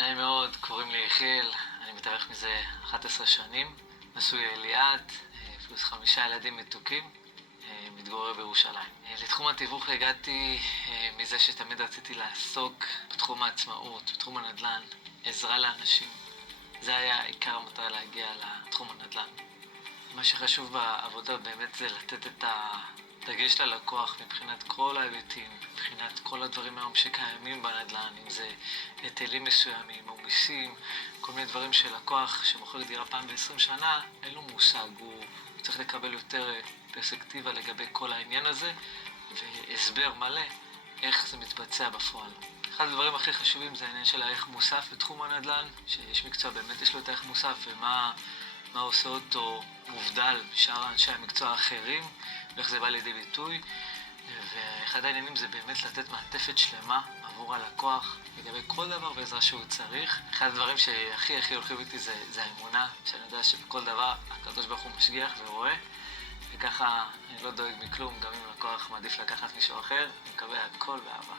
נעים מאוד, קוראים לי יחיאל, אני מתארח מזה 11 שנים, נשוי ליאת, פלוס 5 ילדים מתוקים, מתגורר בירושלים. לתחום התיווך הגעתי מזה שתמיד רציתי לעסוק בתחום העצמאות, בתחום הנדל"ן, עזרה לאנשים. זה היה עיקר המטרה להגיע לתחום הנדל"ן. מה שחשוב בעבודה באמת זה לתת את הדגש ללקוח מבחינת כל ההיבטים, מבחינת כל הדברים היום שקיימים בנדל"ן, אם זה היטלים מסוימים או מיסים, כל מיני דברים שלקוח שמוכר דירה פעם ב-20 שנה, אין לו מושג, הוא צריך לקבל יותר פרספקטיבה לגבי כל העניין הזה והסבר מלא איך זה מתבצע בפועל. אחד הדברים הכי חשובים זה העניין של הערך מוסף בתחום הנדל"ן, שיש מקצוע באמת יש לו את הערך מוסף ומה עושה אותו מובדל משאר אנשי המקצוע האחרים ואיך זה בא לידי ביטוי. ואחד העניינים זה באמת לתת מעטפת שלמה עבור הלקוח לגבי כל דבר ועזרה שהוא צריך. אחד הדברים שהכי הולכים איתי זה האמונה, שאני יודע שבכל דבר הקדוש ברוך הוא משגיח ורואה, וככה אני לא דואג מכלום, גם אם לקוח מעדיף לקחת מישהו אחר, אני מקווה הכל באהבה.